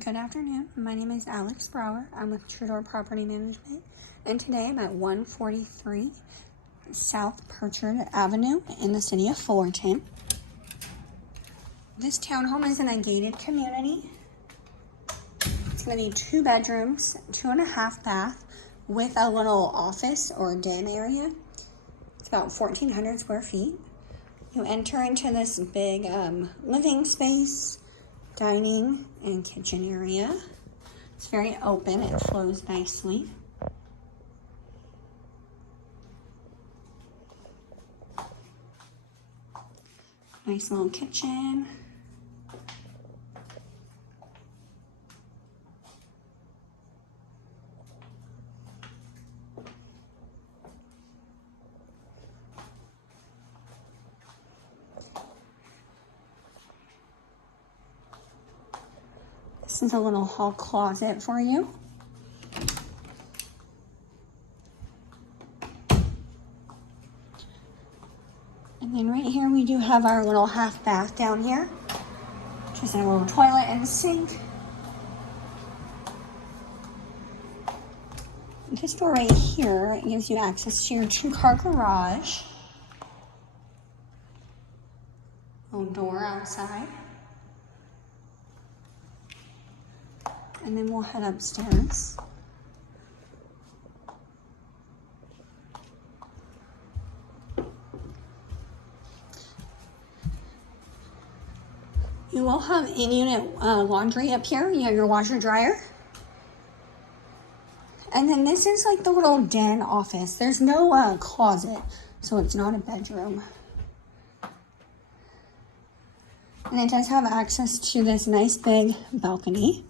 Good afternoon. My name is Alex Brower. I'm with TrueDoor Property Management, and today I'm at 143 South Pritchard Avenue in the city of Fullerton. This townhome is in a gated community. It's going to be 2 bedrooms, 2.5 bath, with a little office or den area. It's about 1,400 square feet. You enter into this big living space, dining and kitchen area. It's very open, it flows nicely. Nice little kitchen. This is a little hall closet for you. And then right here we do have our little half bath down here. Just a little toilet and sink. This door right here gives you access to your 2-car garage. Little door outside. And then we'll head upstairs. You will have in-unit laundry up here. You have your washer dryer. And then this is like the little den office. There's no closet, so it's not a bedroom. And it does have access to this nice big balcony.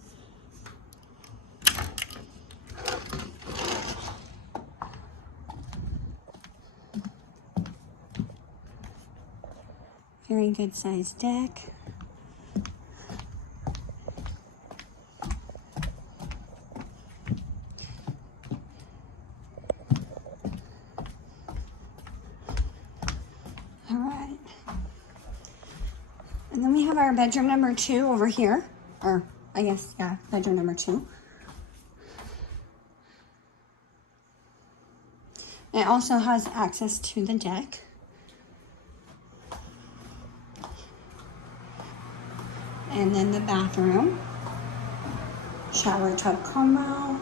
Very good sized deck. All right. And then we have our bedroom number 2 over here. Or I guess, yeah, bedroom number 2. It also has access to the deck. And then the bathroom, shower tub combo.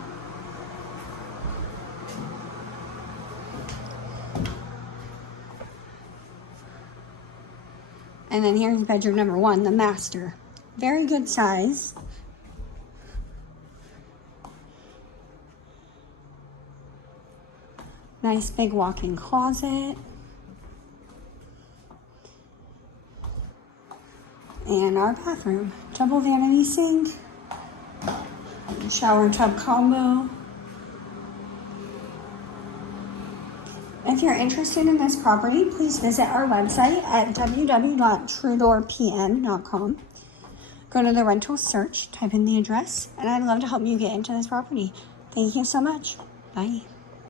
And then here's bedroom number 1, the master. Very good size. Nice big walk-in closet. And our bathroom, double vanity sink, shower tub combo. If you're interested in this property, please visit our website at www.truedoorpm.com. Go to the rental search, type in the address, and I'd love to help you get into this property. Thank you so much. Bye.